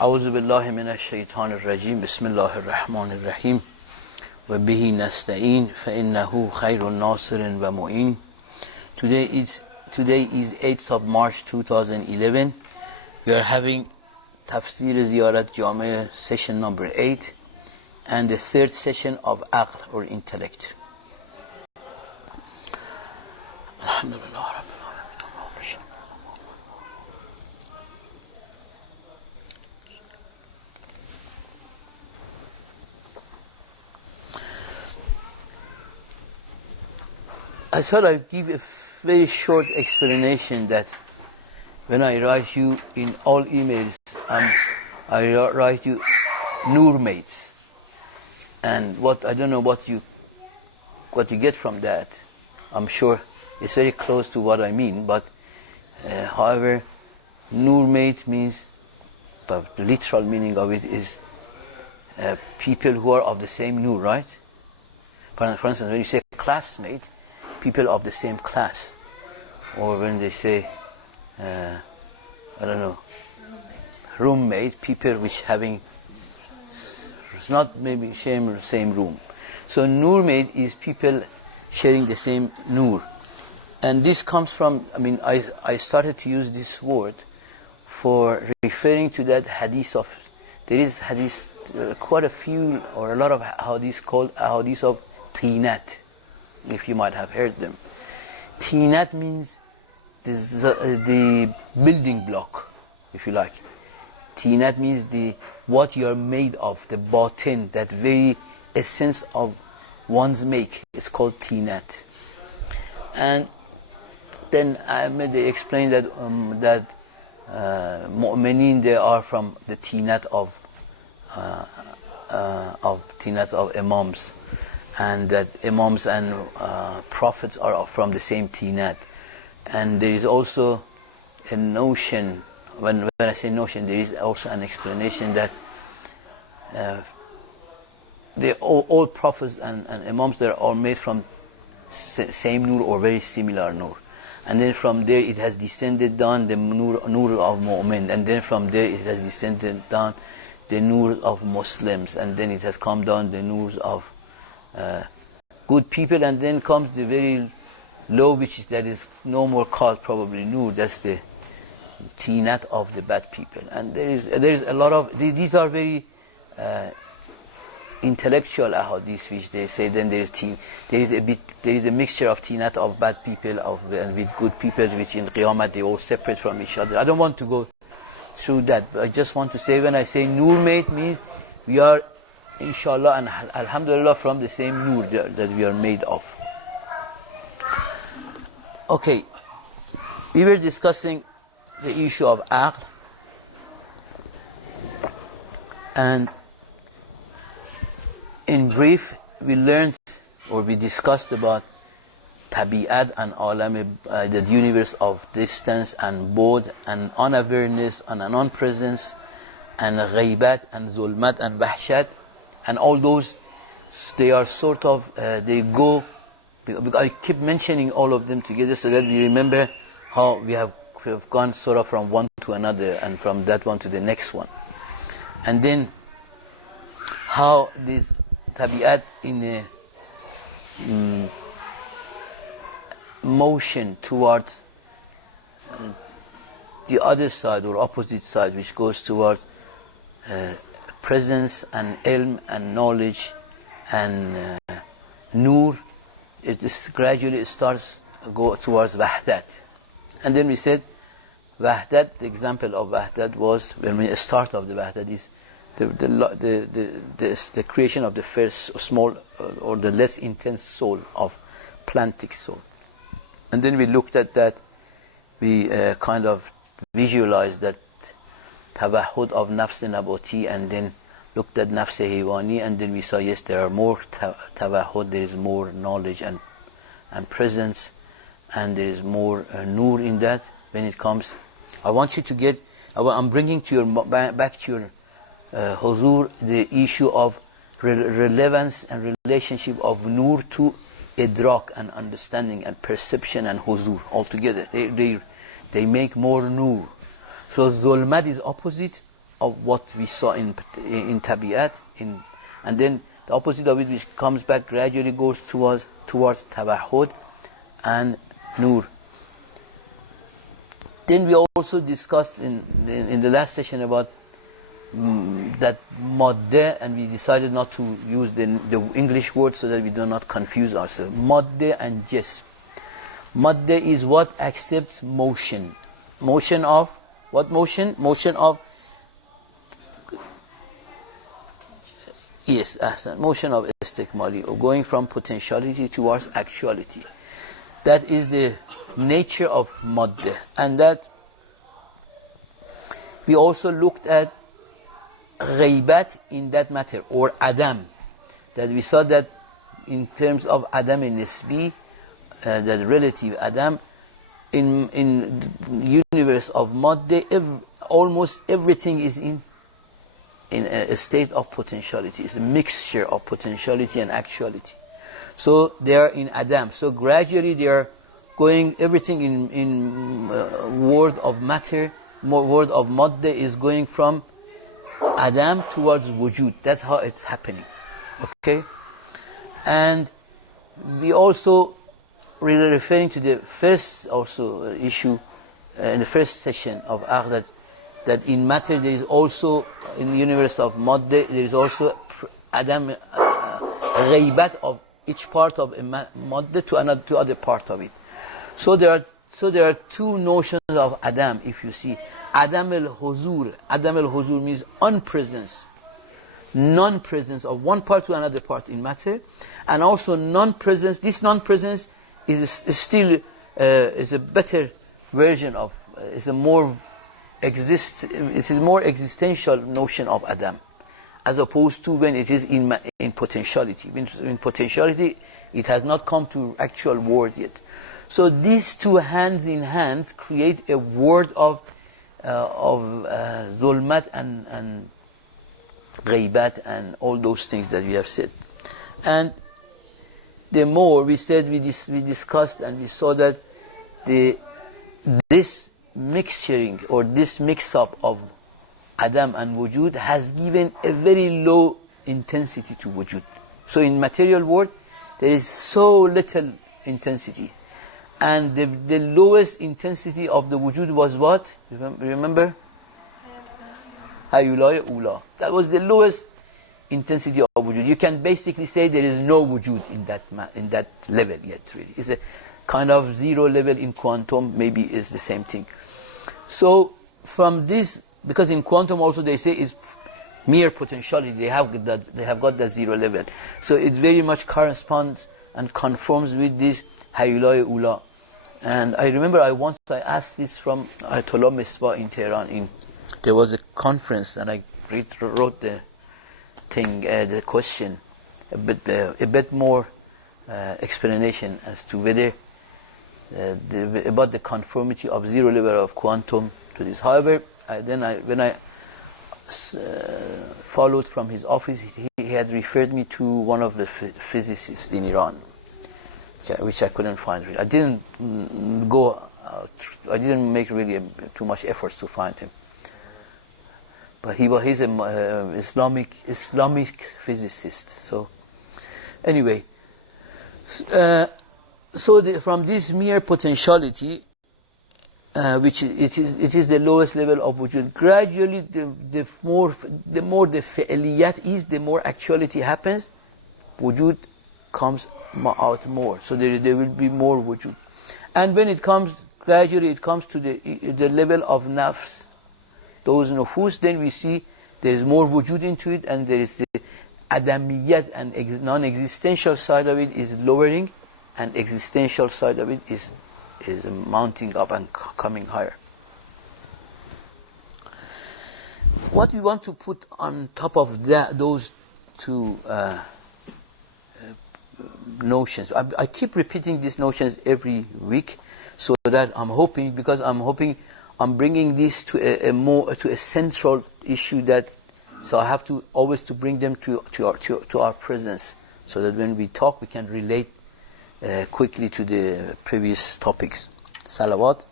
أعوذ بالله من الشيطان الرجيم بسم الله الرحمن الرحيم وبه نستعين فإنه خير ناصر ومعين. Today is 8th of March 2011. We are having Tafsir Ziyarat Jamia session number 8 and the third session of Aql or intellect. Alhamdulillah. I thought I'd give a very short explanation that when I write you in all emails, I write you Noor mates, and I don't know what you get from that. I'm sure it's very close to what I mean, but however, Noor mate means, but the literal meaning of it is people who are of the same Noor, right? For instance, when you say classmate, people of the same class, or when they say I don't know, roommate, people which having not maybe same room. So Noor mate is people sharing the same Noor, and this comes from, I started to use this word for referring to that hadith of, there is hadith, quite a few or a lot of hadith called hadith of Tinat, if you might have heard them. Tinat means the building block, if you like. Tinat means what you are made of, the batin, that very essence of one's make. It's called Tinat. And then they explained that mu'minin, they are from the Tinat of imams, and that imams and prophets are from the same Tinat. And there is also a notion, when I say notion, there is also an explanation that all prophets and imams, they are all made from same Noor or very similar Noor. And then from there it has descended down the Noor of Mu'min, and then from there it has descended down the Noor of Muslims, and then it has come down the Noors of good people, and then comes the very low, that is no more called probably Noor. That's the Tinat of the bad people. And there is a lot of these are very intellectual ahadith, which they say. Then there is a mixture of Tinat of bad people with good people, which in Qiyamah they all separate from each other. I don't want to go through that, but I just want to say, when I say Noor mate, means we are, inshallah and alhamdulillah, from the same Noor that we are made of. Okay, we were discussing the issue of Aql, and in brief we discussed about Tabi'at and Alam, the universe of distance and bod and unawareness and non-presence and Ghaibat and Zulmat and Wahshat, and all those, they are sort of, they go, because I keep mentioning all of them together so that we remember how we have gone sort of from one to another, and from that one to the next one. And then how this Tabi'at in a motion towards the other side or opposite side, which goes towards presence and ilm and knowledge and Noor. It gradually starts to go towards Wahdat. And then we said Wahdat, the example of Wahdat was, when we start of the Wahdat is the creation of the first small or the less intense soul of plantic soul. And then we looked at that, we kind of visualized that Tawahhud of Nafs Nabati, and then looked at Nafs Hiwani, and then we saw, yes, there are more Tawahhud, there is more knowledge and presence, and there is more Noor in that. When it comes, I want you to get, I'm bringing to your back to your huzur the issue of relevance and relationship of Noor to idrak and understanding and perception and huzur altogether. They make more Noor. So Zulmat is opposite of what we saw in tabiat, and then the opposite of it, which comes back gradually, goes towards tabahud and nur. Then we also discussed in the last session about that madde, and we decided not to use the English word so that we do not confuse ourselves. Madde and jism. Madde is what accepts motion. Motion of what motion? Motion of, yes, ahsan, motion of istikmali, or going from potentiality towards actuality. That is the nature of madde. And that we also looked at ghaybat in that matter, or adam. That we saw that in terms of adam nisbi, that relative adam, in universe of madde, almost everything is in a state of potentiality. It's a mixture of potentiality and actuality. So they are in adam. So gradually they are going, everything in world of matter, world of madde is going from adam towards wujud. That's how it's happening. Okay? And we also really referring to the first also issue in the first session of Aqd, that in matter there is also, in the universe of madde, there is also adam ghaybat of each part of a madde to other part of it. So there are two notions of adam. If you see adam al-huzur, adam al-huzur means unpresence, non-presence of one part to another part in matter, and also non-presence. This non-presence is still is a better version of, is a more existential notion of adam, as opposed to when it is in potentiality. In potentiality, it has not come to actual world yet. So these two hands in hand create a world of zulmat and ghaybat and all those things that we have said. And the more we said, we discussed and we saw that this mixturing or this mix-up of adam and wujud has given a very low intensity to wujud. So in material world, there is so little intensity. And the lowest intensity of the wujud was what? Remember? Hayulaya ula. That was the lowest intensity of wujud. You can basically say there is no wujud in that level yet, really. It's a kind of zero level in quantum, maybe is the same thing. So from this, because in quantum also they say is mere potentiality, they have got that zero level. So it very much corresponds and conforms with this Hayulaya ula. And I remember I asked this from Ayatollah Misbah in Tehran. There was a conference, and I wrote the thing, the question, a bit more explanation as to whether about the conformity of zero level of quantum to this. However, when I followed from his office, he had referred me to one of the physicists in Iran, which I couldn't find. I didn't I didn't make really too much efforts to find him. But he's an Islamic physicist. So anyway, from this mere potentiality, which it is the lowest level of wujud, gradually the more the fi'liyat is, the more actuality happens, wujud comes out more. So there will be more wujud. And when it comes, gradually it comes to the level of nafs, those nufus, then we see there is more wujud into it, and there is the adamiyat, and non-existential side of it is lowering, and existential side of it is mounting up and coming higher. What we want to put on top of those two notions, I keep repeating these notions every week, so that I'm bringing this to a central issue, that so I have to always to bring them to our presence, so that when we talk we can relate quickly to the previous topics. Salawat.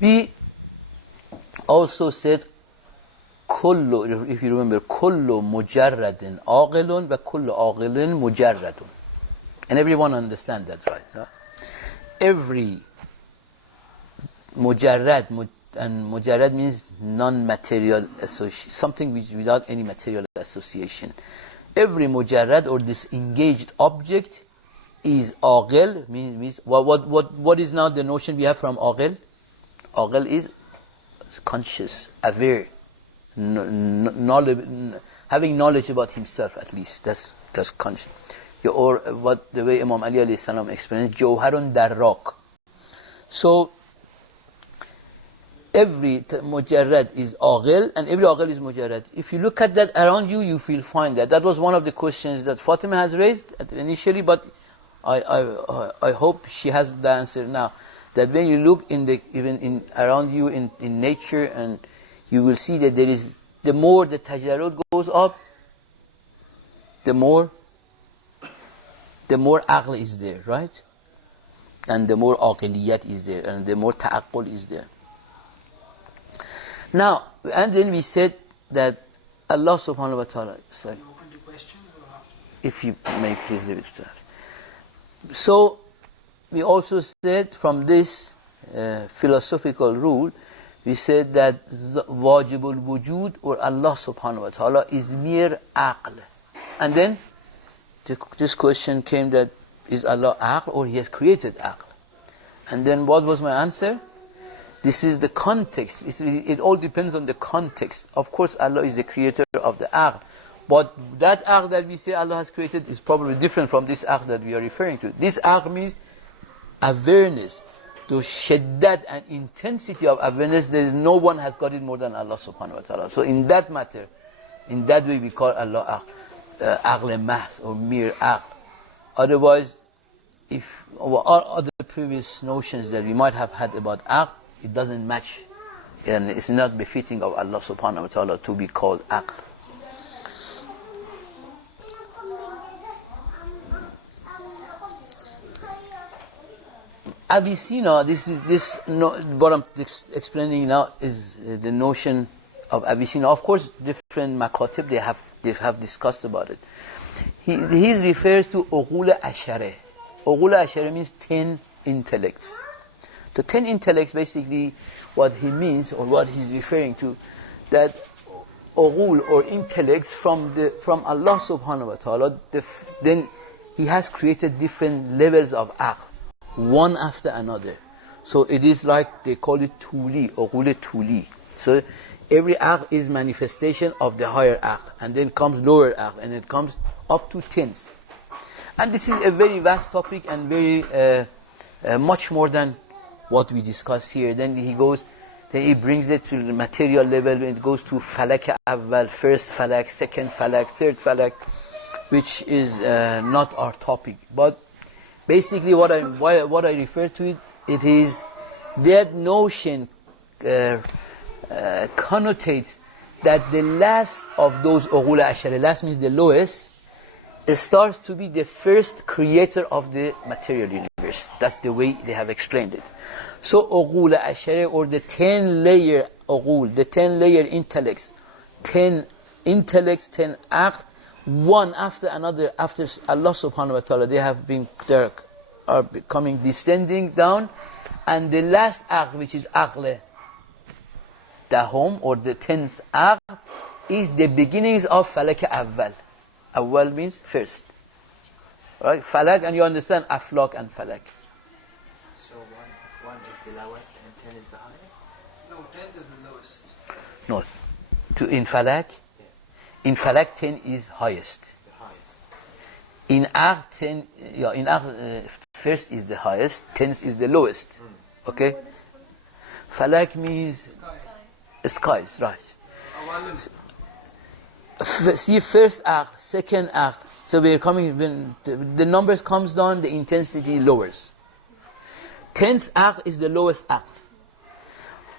We also said kullu, if you remember, kullu mujarradin aqilun wa kullu aqilin mujarradun. And everyone understand that, right? No? Every mujarrad, and mujarrad means non-material association, something without any material association. Every mujarrad or disengaged object is aqil, means what is now the notion we have from aqil? Aqil is conscious, aware, having knowledge about himself at least. That's conscious. Or what the way Imam Ali alayhi salam explains, jawharun darraq. So every mujarrad is aqil, and every aqil is mujarrad. If you look at that around you, you will find that. That was one of the questions that Fatima has raised initially, but I hope she has the answer now. That when you look even around you in nature, and you will see that there is, the more the tajarrud goes up, the more aql is there, right? And the more aqiliyat is there, and the more ta'aqqul is there. Now, and then we said that Allah subhanahu wa ta'ala, sorry, you open to questions or after? if you may please leave it to that. So, we also said from this philosophical rule, we said that wajibul wujud, or Allah subhanahu wa ta'ala, is mere aql. And then this question came that, is Allah aql, or He has created aql? And then what was my answer? This is the context. It all depends on the context. Of course, Allah is the creator of the aql. But that aql that we say Allah has created is probably different from this aql that we are referring to. This aql means awareness. The shiddat and intensity of awareness, there is no one has got it more than Allah subhanahu wa ta'ala. So in that matter, in that way we call Allah aql mahz, or mere aql. Otherwise, if all other previous notions that we might have had about aql, it doesn't match, and it's not befitting of Allah subhanahu wa ta'ala to be called aql. Avicenna, what I'm explaining now is the notion of Avicenna. Of course, different makatib they have discussed about it. He refers to ughul ashare. Ughul ashare means 10 intellects. The 10 intellects, basically, what he means, or what he's referring to, that ughul, or intellects from Allah subhanahu wa ta'ala, then He has created different levels of aql, one after another. So it is like, they call it tuli, ughul tuli. So every aql is manifestation of the higher aql, and then comes lower aql, and it comes up to tens. And this is a very vast topic, and very much more than what we discuss here. Then he brings it to the material level, when it goes to falak awwal, first falak, second falak, third falak, which is not our topic. But basically what I refer to it is that notion connotates that the last of those ughul ashara, last means the lowest, it starts to be the first creator of the material universe. That's the way they have explained it. So ughul ashara, or the 10 layer ughul, the 10 layer intellects, 10 intellects, 10 aql, one after another, after Allah subhanahu wa ta'ala, they are becoming, descending down, and the last aql, which is aql dahum, or the 10th aql, is the beginnings of falak awwal. Awwal means first, right? Falak, and you understand aflak and falak. So one is the lowest and 10 is the highest? No, 10 is the lowest. No, in falak, in falak 10 is highest. The highest. In aql 10, first is the highest, 10th is the lowest. Okay? Falak means skies, right? See, first aql, second aql. So we are coming, when the numbers comes down, the intensity lowers. 10th aql is the lowest aql.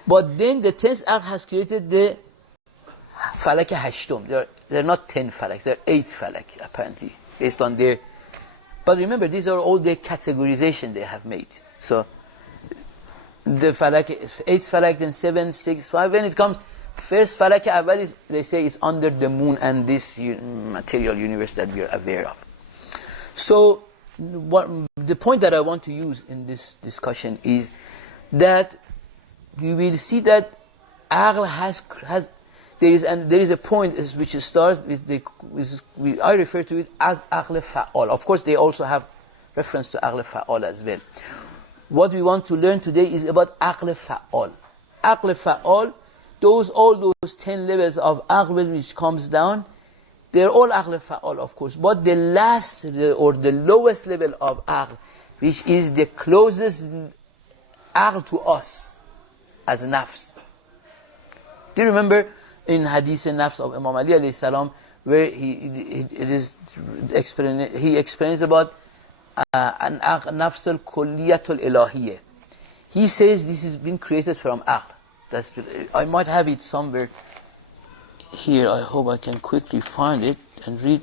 But then the 10th aql has created the falak hashtum. There are not 10 falak, there are 8 falak, apparently, based on their... But remember, these are all the categorization they have made. So the falak, 8th falak, then 7, 6, 5. When it comes, first falak awal is, they say it's under the moon and this material universe that we are aware of. So, the point that I want to use in this discussion is that we will see that aql there is a point which starts with I refer to it as aql fa'al. Of course, they also have reference to aql fa'al as well. What we want to learn today is about aql fa'al. Aql fa'al, all those 10 levels of aql which comes down, they're all aql fa'al, of course. But the last or the lowest level of aql, which is the closest aql to us as nafs. Do you remember in Hadith Nafs of Imam Ali alayhi salam, where he explains about an nafs al-kulliyatul ilahiyya. He says this has been created from aql. I might have it somewhere here. I hope I can quickly find it and read.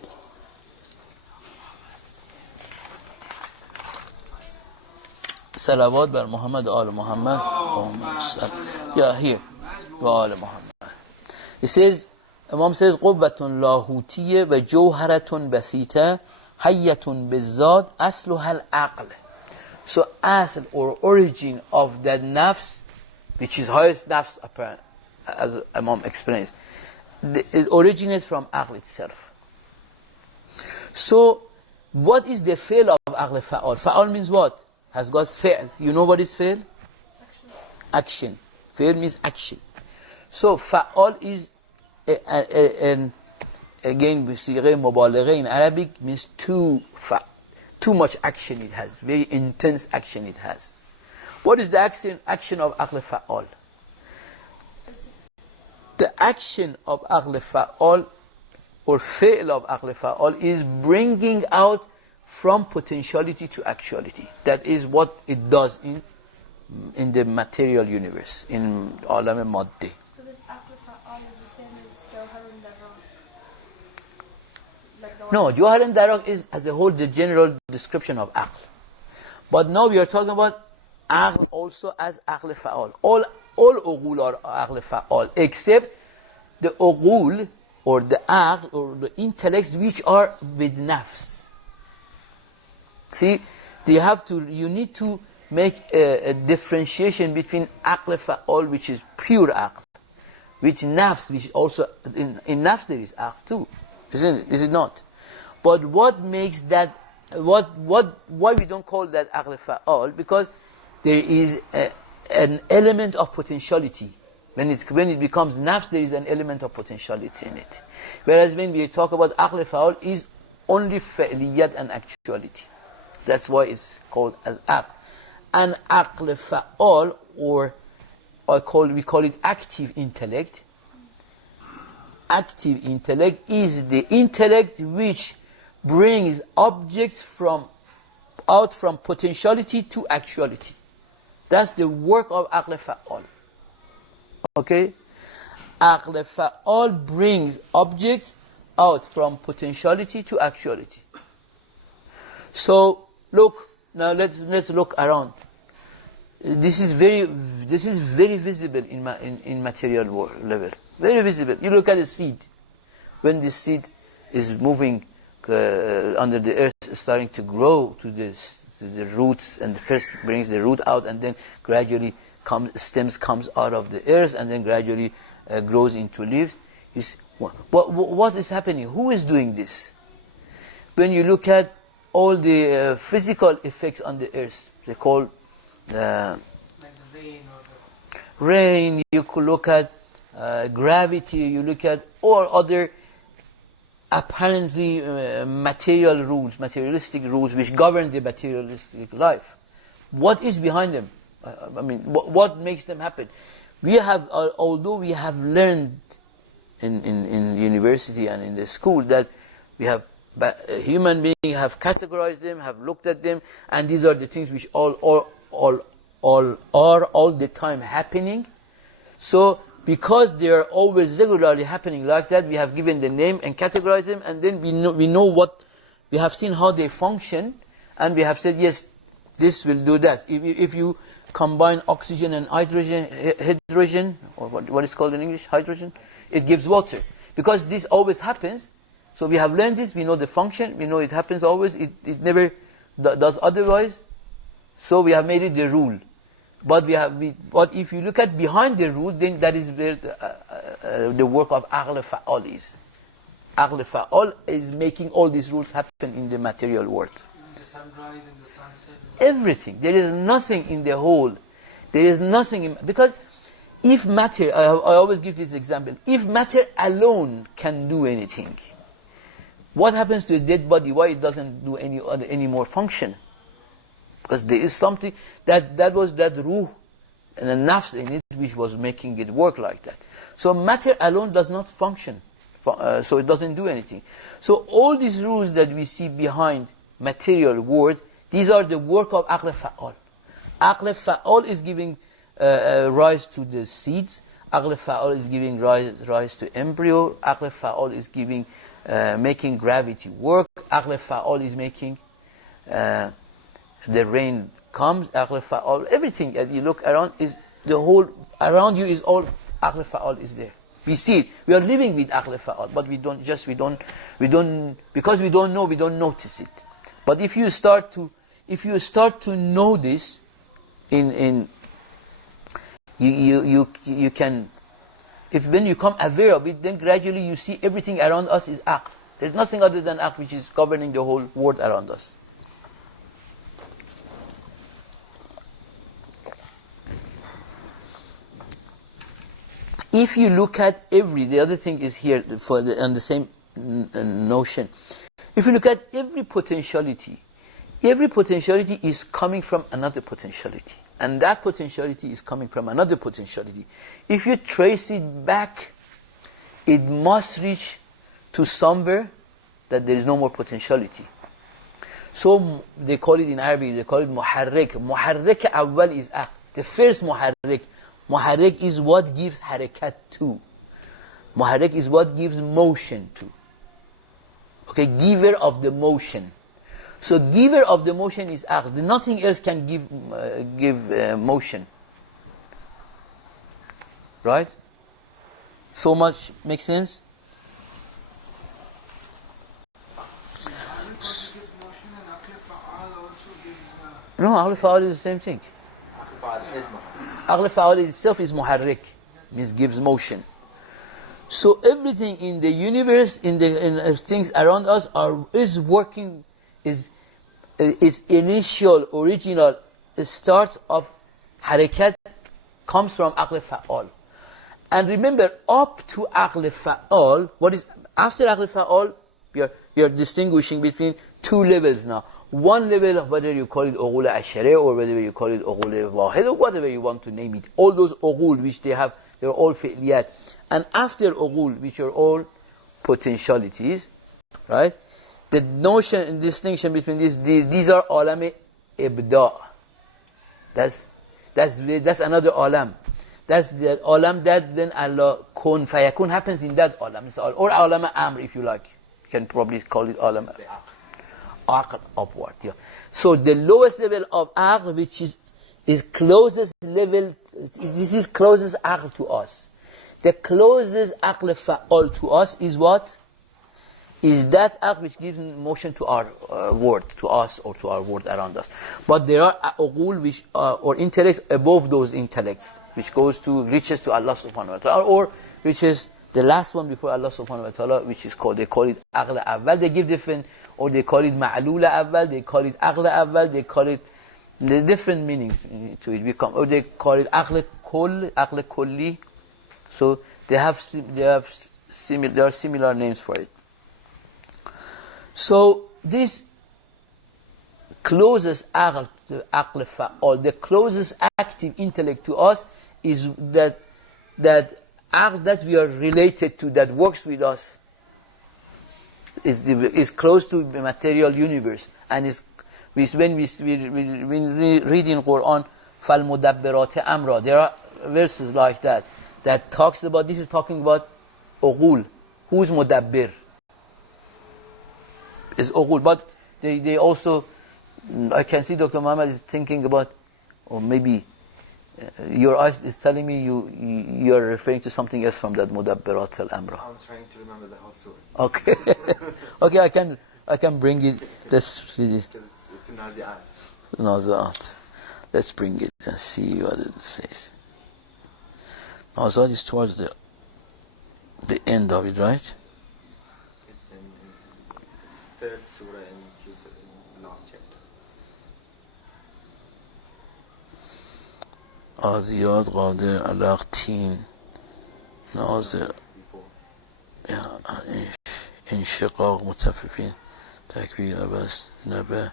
Salawat bar Muhammad al Muhammad. Yeah, here. Wa al Muhammad. It says, Imam says, قُوَّةٌ لَاهُوتِيَّ وَجَوْهَرَةٌ بَسِيطَةٌ حَيَّةٌ بِالذَّاتِ أَصْلُهَا الْعَقْلِ. So asl or origin of that nafs, which is highest nafs apparent, as Imam explains, it originates from aql itself. So what is the fail of aql fa'al? Fa'al means what? Has got fail. You know what is fail? Action. Fail means action. So fa'al is again بصيغة مبالغة in Arabic means too much action it has, very intense action it has. What is the action of aql fa'al? The action of aql fa'al or fail of aql fa'al is bringing out from potentiality to actuality. That is what it does in the material universe, in alam al-maddi. So this aql fa'al is the same as jawhar and daraq? No, jawhar and daraq is as a whole the general description of aql. But now we are talking about aql also as aql fa'al. All ughul are aql fa'al, except the ughul or the aql or the intellects which are with nafs. See, you need to make a differentiation between aql fa'al, which is pure aql, which nafs, which also in nafs there is aql too, isn't it? Is it not? But what makes that? Why we don't call that aql fa'al? Because there is an element of potentiality. When it becomes nafs, there is an element of potentiality in it. Whereas when we talk about aql fa'al, is only fa'liyat and actuality. That's why it's called as aql. And aql fa'al, or we call it active intellect. Active intellect is the intellect which brings objects out from potentiality to actuality. That's the work of aql fa'al. Okay? Aql fa'al brings objects out from potentiality to actuality. So look, now let's look around. This is very visible in material level. Very visible. You look at a seed. When the seed is moving under the earth, starting to grow to the roots, and first brings the root out, and then gradually stems comes out of the earth, and then gradually grows into leaves. What is happening? Who is doing this? When you look at all the physical effects on the earth, they call like the rain or the... rain, you could look at gravity, you look at all other apparently materialistic rules which govern the materialistic life. What is behind them? I mean, what makes them happen? We have, although we have learned in university and in the school that we have human beings have categorized them, have looked at them, and these are the things which are all the time happening. So because they are always regularly happening like that, we have given the name and categorized them, and then we know what we have seen how they function, and we have said yes, this will do that. If you combine oxygen and hydrogen, or what is called in English, hydrogen, it gives water. Because this always happens, so we have learned this, we know the function, we know it happens always, it never does otherwise, so we have made it the rule. But if you look at behind the rule, then that is where the work of aql fa'al is. Aql fa'al is making all these rules happen in the material world. The sunrise and the sunset. Everything. There is nothing in the whole. There is nothing because if matter, I always give this example, if matter alone can do anything, what happens to a dead body? Why it doesn't do any more function? Because there is something that was that ruh and the nafs in it which was making it work like that. So matter alone does not function. So it doesn't do anything. So all these rules that we see behind material world, these are the work of aql fa'al. Aql fa'al is giving rise to the seeds. Aql fa'al is giving rise to embryo. Aql fa'al is giving making gravity work. Aql fa'al is making the rain comes. Aql fa'al, everything that you look around is the whole around you is all aql fa'al is there. We see it. We are living with aql fa'al, but we don't because we don't know, we don't notice it. But if you start to know this, you can, when you become aware of it, then gradually you see everything around us is aql. There's nothing other than aql which is governing the whole world around us. If you look at the other thing is here on the same notion. If you look at every potentiality is coming from another potentiality. And that potentiality is coming from another potentiality. If you trace it back, it must reach to somewhere that there is no more potentiality. So they call it in Arabic, they call it muharrik. Muharrik awwal is aql. The first muharrik. Muharrik is what gives harakat to. Muharrik is what gives motion to. Okay, giver of the motion. So giver of the motion is aql. Nothing else can give motion. Right? So much makes sense? No, aql fa'al is the same thing. Aql fa'al itself is muharrik, means gives motion. So everything in the universe, in things around us is working, is initial, original start of harakat comes from aql fa'al. And remember, up to aql fa'al, what is after aql fa'al? We are distinguishing between two levels now. One level, whether you call it ughul ashare or whether you call it ughul wahid or whatever you want to name it. All those ughul which they have, they're all fi'liyat. And after ughul, which are all potentialities, right? The notion and distinction between these are alam ibda. That's another alam. That's the alam that then Allah kun fayakun happens in that alam. Or alam amr if you like. You can probably call it alam aql upward. Yeah. So the lowest level of aql, which is closest level, this is closest aql to us. The closest aql fa'al to us is what? Is that aql which gives motion to our world, to us or to our world around us. But there are uqul which or intellects above those intellects, which reaches to Allah subhanahu wa ta'ala, or which is the last one before Allah subhanahu wa ta'ala, which is called, they call it aql awwal. They give different, or they call it ma'lula awwal, they call it aql awwal, they call it the different meanings to it. Or they call it aql kull, aql kulli. So there are similar names for it. So this closest aql fa'al, the closest active intellect to us is that aql that we are related to, that works with us, is close to the material universe, and when we read in Quran, فَالْمُدَبِّرَاتِ أَمْرًا, there are verses like that talks about, this is talking about uqul. Who's mudabbir? Is uqul, but they also I can see Dr. Muhammad is thinking about, or maybe your eyes is telling me you are referring to something else from that Mudabbirat al-Amra. I'm trying to remember the whole surah. Okay. Okay, I can bring it. Let's read it. Because it's in Nazi'at. Nazi'at. Let's bring it and see what it says. Nazi'at is towards the end of it, right? It's in it's third surah in last chapter. عاديات قادر على تين نازع انشقاق متففين تكبير بس نبأ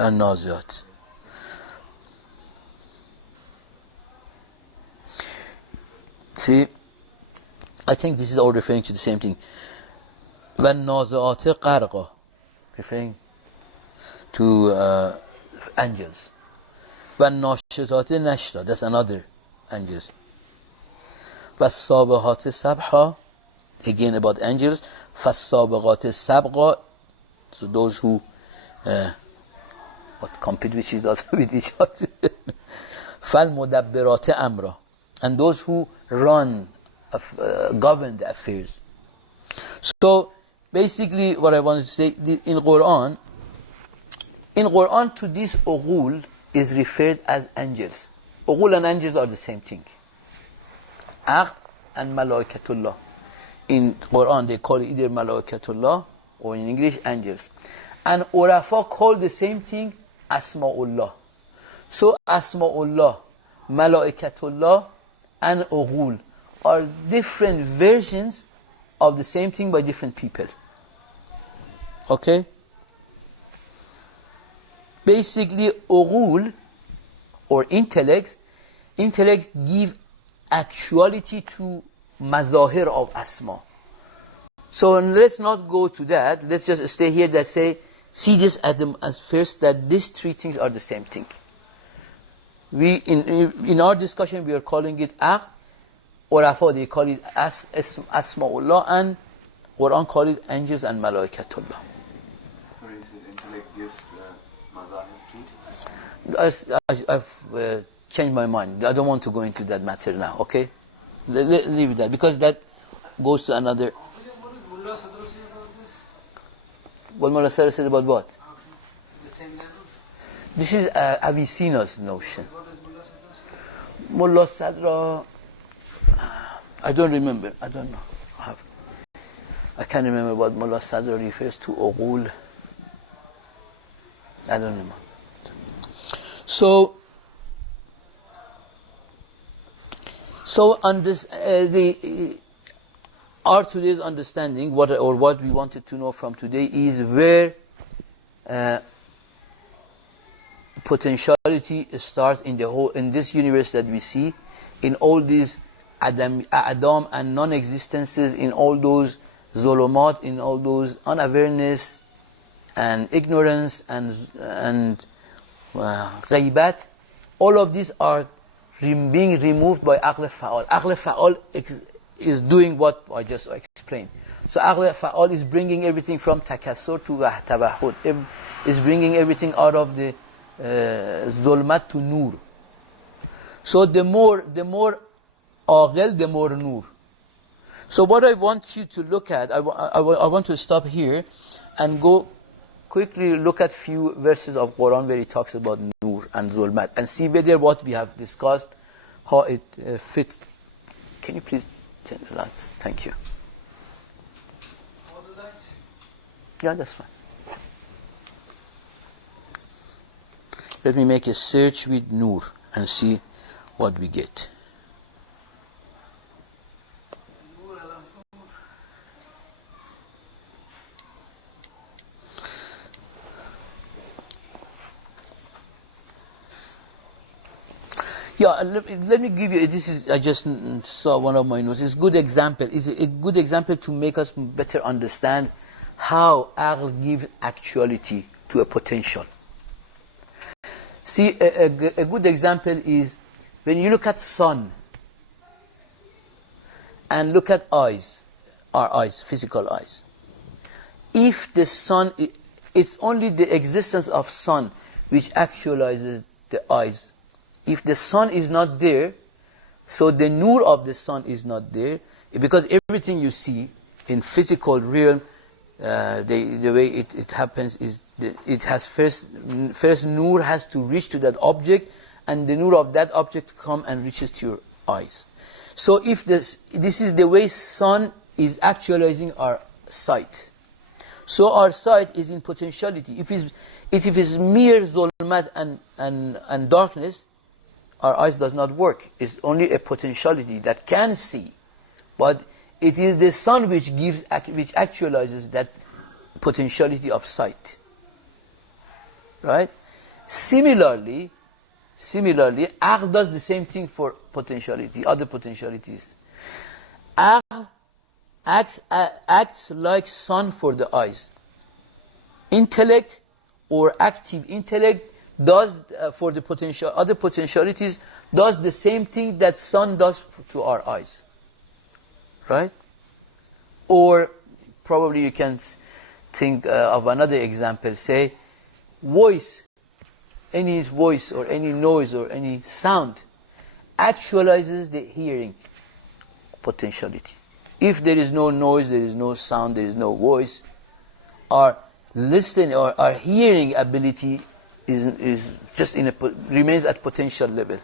النازعات. See, I think this is all referring to the same thing. وَالنَّازِعَاتِ قَرْقًا, referring to angels. وَالنَّاشِطَاتِ نَشْطًا, that's another angels. وَالسَّابِغَاتِ سَبْحًا, again about angels. فَالسَّابِغَاتِ سَبْقًا, so those who compete with each other. فَالْمُدَبِّرَاتِ أَمْرًا, and those who run, govern the affairs. So basically what I wanted to say, in Quran to this ughul is referred as angels. Ughul and angels are the same thing. Aql and malaikatullah. In Quran they call it either malaikatullah or in English angels. And Urafa call the same thing Asma'ullah. So Asma'ullah, malaikatullah and ughul are different versions of the same thing by different people. Okay? Basically, ughul or intellect give actuality to mazahir of asma. So let's not go to that. Let's just stay here that see this as first, that these three things are the same thing. We in our discussion we are calling it aql, Urafa they call it Asma'ullah, and Quran call it angels and malaikatullah. Sorry, intellect gives mazahib too? I've changed my mind. I don't want to go into that matter now, okay? Leave that, because that goes to another. What did Mullah Sadr say about this? What Mullah Sadr said about what? The 10 levels? This is Avicenna's notion. What does Mullah Sadr say? Mullah Sadr, I don't remember. I don't know. I can't remember what Mullah Sadr refers to ughul. I don't remember. So on this, our today's understanding, what we wanted to know from today is where potentiality starts in this universe that we see, in all these Adam and non-existences, in all those zulumat, in all those unawareness and ignorance and ghaibat. All of these are being removed by Aql Fa'al. Aql Fa'al is doing what I just explained. So Aql Fa'al is bringing everything from takassur to tabahud, is bringing everything out of the zulmat to nur. So the more aql, the more nur. So what I want you to look at, I want to stop here and go quickly look at few verses of Quran where it talks about nur and zulmat, and see whether what we have discussed, how it fits. Can you please turn the lights? Thank you. All the lights? Yeah, that's fine. Let me make a search with nur and see what we get. Nur ala Nur. Yeah, let me give you, this is, I just saw one of my notes. It's a good example. It's a good example to make us better understand how aql gives actuality to a potential. See, a good example is when you look at sun and look at eyes, our eyes, physical eyes. If the sun, it's only the existence of sun which actualizes the eyes. If the sun is not there, so the nur of the sun is not there, because everything you see in physical realm, the way it happens is it has first nur has to reach to that object, and the nur of that object come and reaches to your eyes. So if this is the way sun is actualizing our sight. So our sight is in potentiality. If it's mere zulmat and darkness, our eyes does not work. It's only a potentiality that can see. But it is the sun which actualizes that potentiality of sight. Right? Similarly, aql does the same thing for potentiality, other potentialities. Aql acts like sun for the eyes. Intellect or active intellect does for the other potentialities does the same thing that sun does to our eyes. Right? Or probably you can think of another example. Say, voice. Any voice or any noise or any sound actualizes the hearing potentiality. If there is no noise, there is no sound, there is no voice, our listening or our hearing ability is just remains at potential level.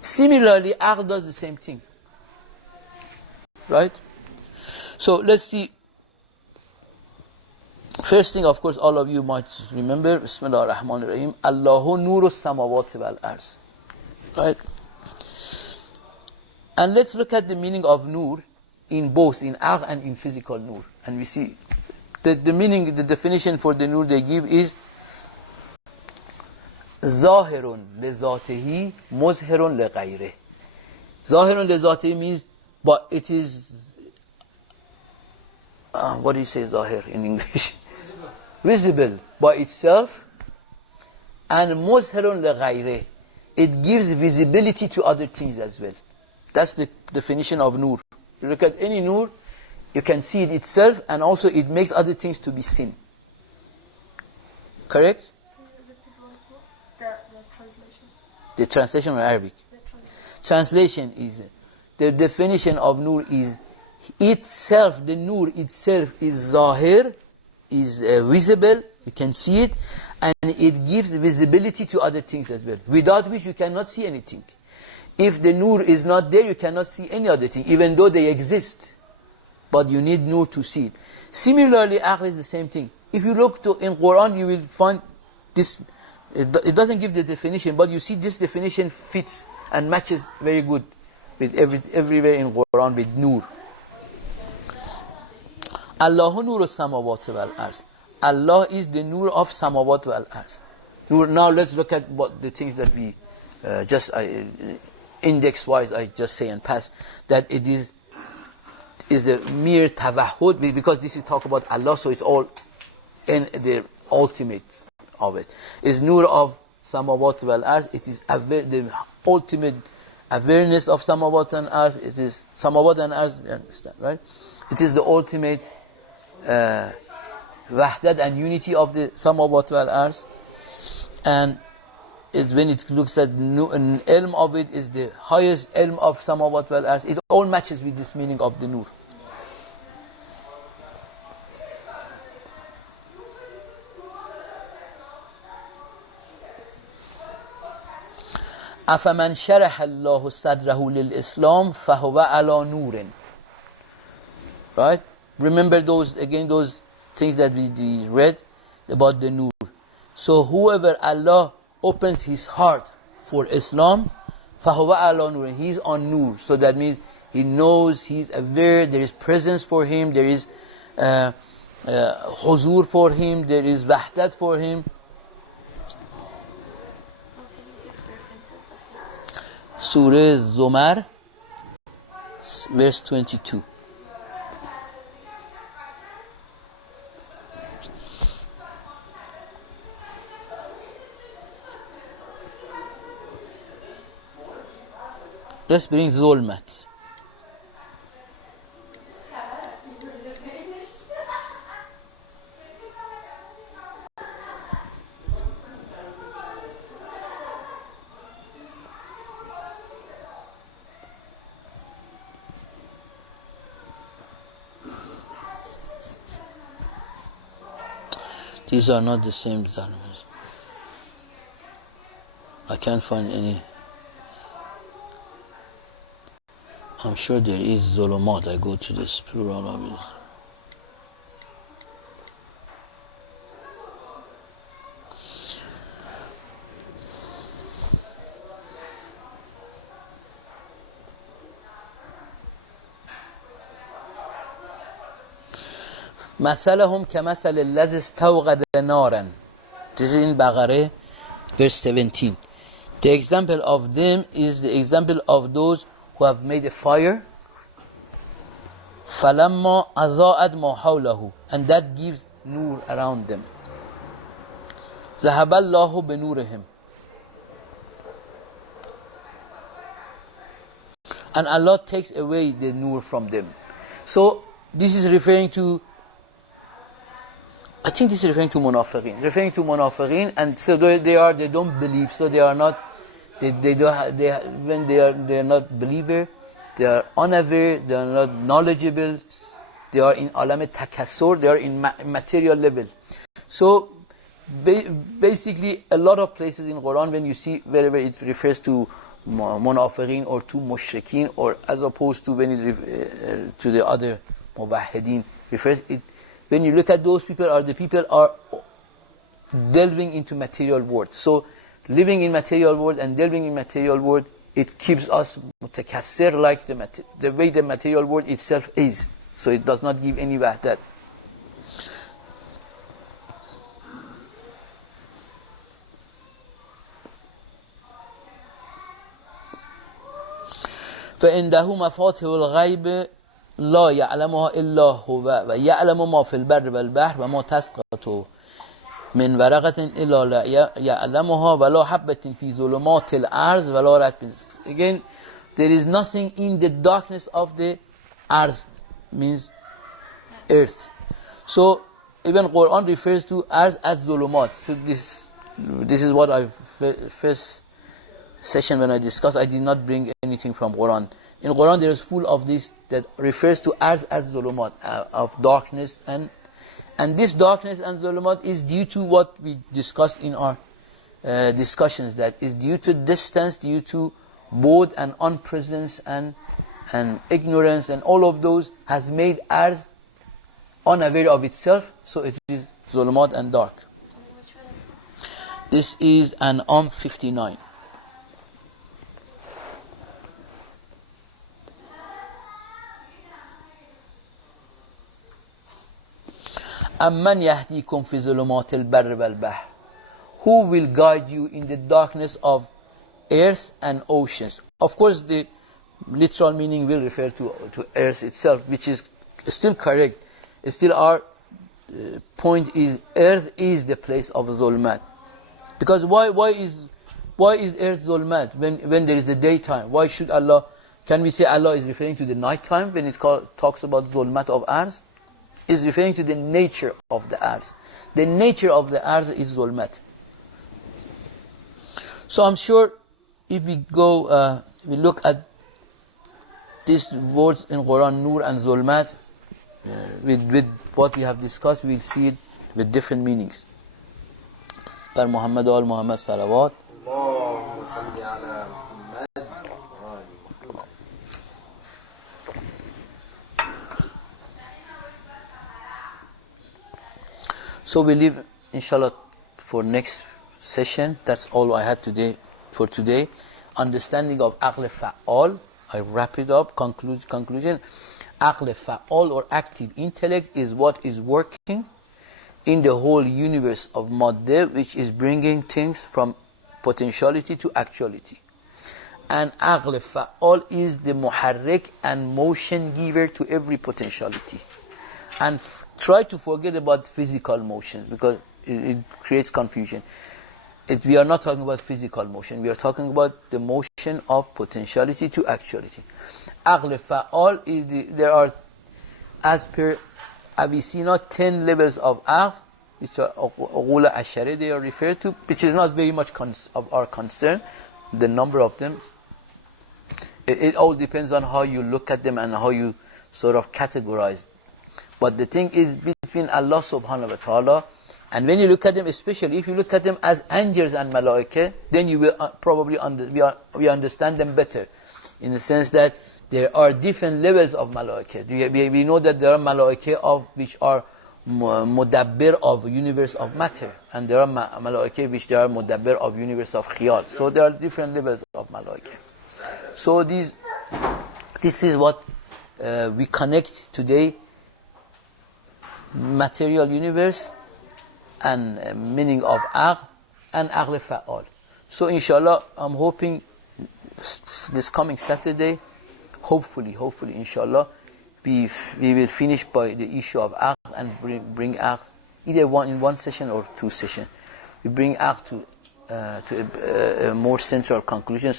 Similarly, aql does the same thing. Right? So let's see. First thing, of course, all of you might remember, Bismillah ar-Rahman ar-Rahim, Allahu nuru samawati wal arz. Right? And let's look at the meaning of nur in both, in aql and in physical nur. And we see the meaning, the definition for the nur they give is Zahirun li zatihi muzhirun li ghayrih. Zahirun li zatihi means, but it is, what do you say zahir in English? Visible by itself, and muzhirun li ghayrih. It gives visibility to other things as well. That's the definition of nur. You look at any nur, you can see it itself, and also it makes other things to be seen. Correct? The translation. The translation in Arabic. The translation. Translation is, the definition of nur is itself, the nur itself is zahir, is visible, you can see it, and it gives visibility to other things as well, without which you cannot see anything. If the nur is not there, you cannot see any other thing, even though they exist. But you need nur to see it. Similarly, aql is the same thing. If you look in Quran, you will find this, it doesn't give the definition, but you see this definition fits and matches very good with everywhere in Quran with nur. Allahu nuru samawati wal arz. Allah is the nur of samawati wal arz. Now let's look at what the things that we index-wise I just say and pass, that it is a mere tawahhud, because this is talk about Allah, so it's all in the ultimate of it. Is nur of samawat wal arz. It is the ultimate awareness of samawat and arz. It is samawat and arz, you understand, right? It is the ultimate wahdat and unity of the samawat wal arz. And when it looks at an ilm of it is the highest ilm of samawat wal arz. It all matches with this meaning of the nur. أَفَمَنْ شَرَحَ اللَّهُ صَدْرَهُ لِلْإِسْلَامِ فَهُوَ عَلَى نُورٍ. Right? Remember those things that we read about the nur. So whoever Allah opens his heart for Islam, فَهُوَ عَلَى نُورٍ. He's on nur. So that means he knows, he's aware, there is presence for him, there is huzur for him, there is wahdat for him. Surah Zumar, verse 22. Let's bring Zulmat. These are not the same zalamis. I can't find any. I'm sure there is zulumat. I go to this plural of it. مثلهم كمثل الذي استوقد نارا. This is in Baqarah, verse 17. The example of them is the example of those who have made a fire. فَلَمَّا أَضَاءَتْ مَا حَوْلَهُ, and that gives nur around them. ذَهَبَ اللَّهُ بِنُورِهِمْ, and Allah takes away the nur from them. So this is referring to, I think this is referring to munafiqeen, and so they don't believe, so they are not, when they are not believer, they are unaware, they are not knowledgeable, they are in alam takassur, they are in material level. So basically a lot of places in Quran, when you see wherever it refers to munafiqeen or to mushrikeen, or as opposed to when it to the other mubahideen, refers it, when you look at those people, the people are delving into material world. So living in material world and delving in material world, it keeps us mutakassir, like the way the material world itself is. So it does not give any wahdat. فَإِنْدَهُ مَفَاتِحُ الْغَيْبِ لا يعلمها إلا هو ويعلم ما في البر والبحر وما تسقط من ورقة إلا لا يعلمها ولا حبة في ظلمات الأرض ولا رطب. Again, there is nothing in the darkness of the earth, means earth. So even Quran refers to earth as zulumat. So this is what I first session when I discussed, I did not bring anything from Quran. In Quran there is full of this that refers to as zulumat, of darkness, and this darkness and zulumat is due to what we discussed in our discussions, that is due to distance, due to both and unpresence and ignorance, and all of those has made ours unaware of itself, so it is zulumat and dark. Which one is This this? is an 59. أَمَّنْ يَهْدِيكُمْ فِي ظُلُمَاتِ الْبَرِّ وَالْبَحْرِ, who will guide you in the darkness of earth and oceans. Of course the literal meaning will refer to earth itself, which is still correct. Still our point is earth is the place of zulmat. Because why is earth zulmat when there is the daytime? Why should Allah, can we say Allah is referring to the nighttime when it talks about zulmat of earth? Is referring to the nature of the earth. The nature of the earth is zulmat. So I'm sure if we go, we look at these words in Quran, nur and zulmat, with what we have discussed, we will see it with different meanings. Per Muhammad al Muhammad salawat. Allahumma salli ala Muhammad. So we leave, inshallah, for next session. That's all I had today for today. Understanding of aql fa'al. I wrap it up. Conclusion. Aql fa'al, or active intellect, is what is working in the whole universe of madde, which is bringing things from potentiality to actuality. And aql fa'al is the muharrik and motion giver to every potentiality. And try to forget about physical motion, because it creates confusion. We are not talking about physical motion. We are talking about the motion of potentiality to actuality. Aql fa'al is there are, as per Avicenna, 10 levels of aql, which are uqul ashari, they are referred to, which is not very much of our concern, the number of them. It all depends on how you look at them and how you sort of categorize. But the thing is, between Allah subhanahu wa ta'ala And when you look at them, especially if you look at them as angels and malaika, then you will probably we understand them better, in the sense that there are different levels of malaika. We know that there are malaika which are mudabbir of universe of matter, and there are malaika which they are mudabbir of universe of khiyal. So there are different levels of malaika. So this is what we connect today: material universe and meaning of aql and aql fa'al. So inshallah, I'm hoping this coming Saturday, hopefully inshallah, we will finish by the issue of aql and bring aql either in one session or two sessions. We bring aql to a more central conclusion. So